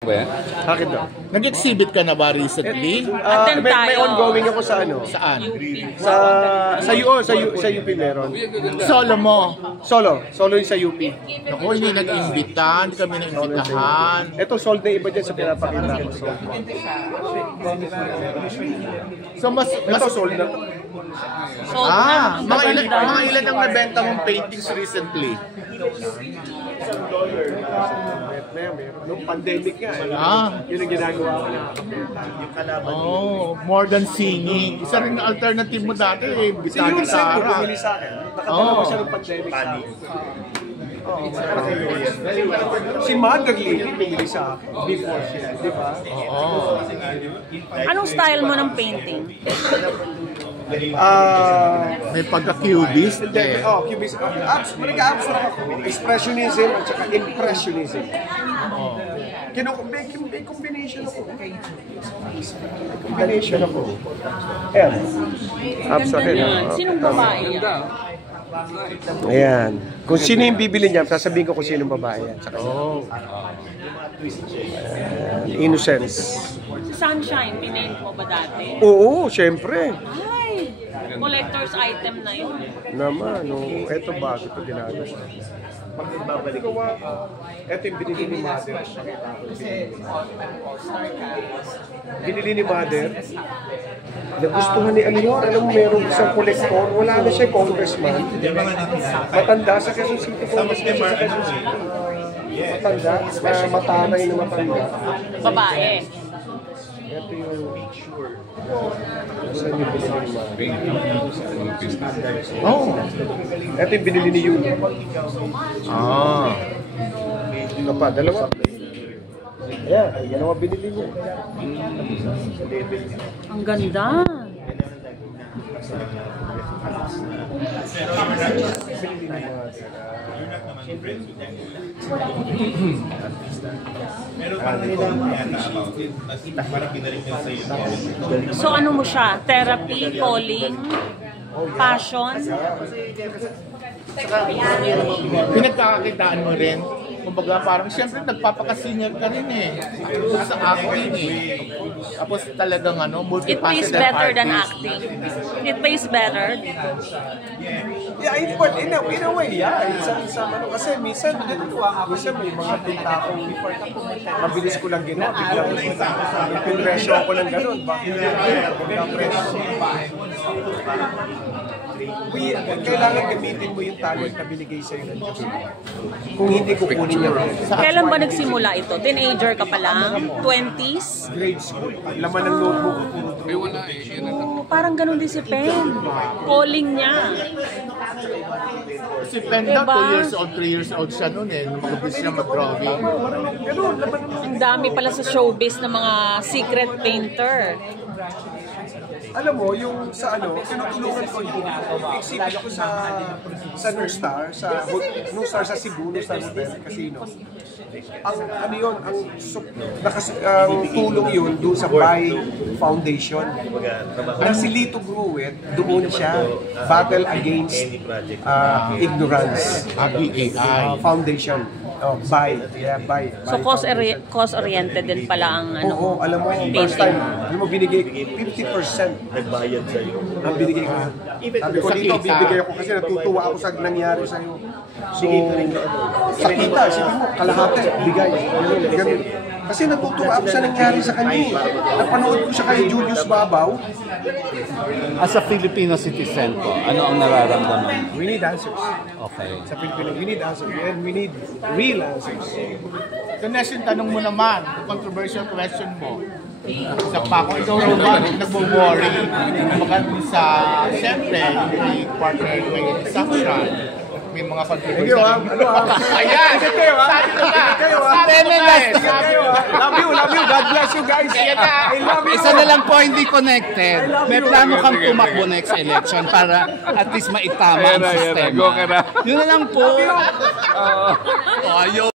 Bakit daw? Nag-exhibit ka na ba recently? May ongoing ako sa ano? Saan? Sa UP meron. Solo mo? Solo yung sa UP. Naku, hindi nag-imbita, hindi kami na-imbitahan. Ito sold na iba dyan sa pinapakita ko. So mas Ito sold na. mga ilan ang nabenta mong paintings recently? Nung pandemic nga, yun ang ginagawa ko na yung kalaban. More than singing. Isa rin na alternative mo dati eh. Si Yulsen ko bumili sa akin. Nakapala ko siya ng pandemic sa akin. Si Mother Lily bumili sa akin before siya, di ba? Anong style mo ng painting? May pagka-cubist. Cubist. Nag-abstract ako. Expressionism at saka impressionism. May combination ako. Ayan. Abstract yan. Sinong babae yan? Ayan. Kung sino yung bibili niya, sasabihin ko kung sino yung babae yan. Innocence. Si Sunshine, pinaint mo ba dati? Oo, syempre. Ay, collector's item na yun. Naman, eto bago ito ginagawa. Ito yung binili ni Mother. Binili ni Mother. Nagustuhan ni Alior. Alam mo, meron isang kolektor. Wala na siya, congressman. Matanda sa Quezon City. Matanda, mataray na matanda. Babae. Ito yung picture. Saan yung binili ni Mother? Ito yung binili ni Yun. Ito pa, dalawa. Ayan, dalawa binili niya. Ang ganda. So ano mo siya? Therapy, calling, passion? Pinagkakakitaan mo rin. Kumbaga parang siyempre nagpapaka-senior ka rin eh. Sa acting eh. Tapos talagang It pays multifaceted better than artist. acting. It pays better. Yeah, in a way, yeah. Kasi minsan may mga tinta akong mabilis ko lang ginawa. Biglang pinresyo ako lang gano'n. Kailangan gamitin mo yung talent na binigay sa'yo ng Diyos. Kung hindi kukunin niya. Kailan ba nagsimula ito? Teenager ka pa lang? 20s? Grade school. Laman ng notebook. Parang ganun din si Pen. Calling niya. Si Penda, 2 years old, 3 years old siya noon eh. Nung mag-umpis siya mag-drawing. Ang dami pala sa showbiz ng mga secret painter. Alam mo, yung sa tinutulungan ko yung exhibit ko sa New Star, sa Cebu, New Star Hotel, Casino. Ang tulong yun doon sa Bay Foundation. Ang si Lito Gruet, doon siya, Battle Against Ignorance. Foundation. Bay. So cause-oriented din pala ang Oo, alam mo, first time, binigay 50% nagbayad sa'yo. Ang binigay ko. Sabi ko dito, bibigay ako kasi natutuwa ako sa nangyari sa'yo. So, sakita, sabi mo, kalahati, bigay. Ganun. Kasi natutuwa ako sa nangyari sa kanya. Napanood ko siya kay Julius Babaw. As a Filipino citizen po, ano ang nararamdaman? We need answers. Okay. Sa Pilipino, we need answers. And we need real answers. Ganesh, yung tanong mo naman, controversial question mo. Sa Paco, ikaw raw ba nagbo-worry? Maganda sa, siyempre, may partner, may instruction, may mga controversial. Ayan! Sabi ko na! Love you! God bless you guys! I love you! Isa na lang po hindi connected. May plano kang tumakbo next election para at least maitama ang sistema. Yun na lang po. Ayaw.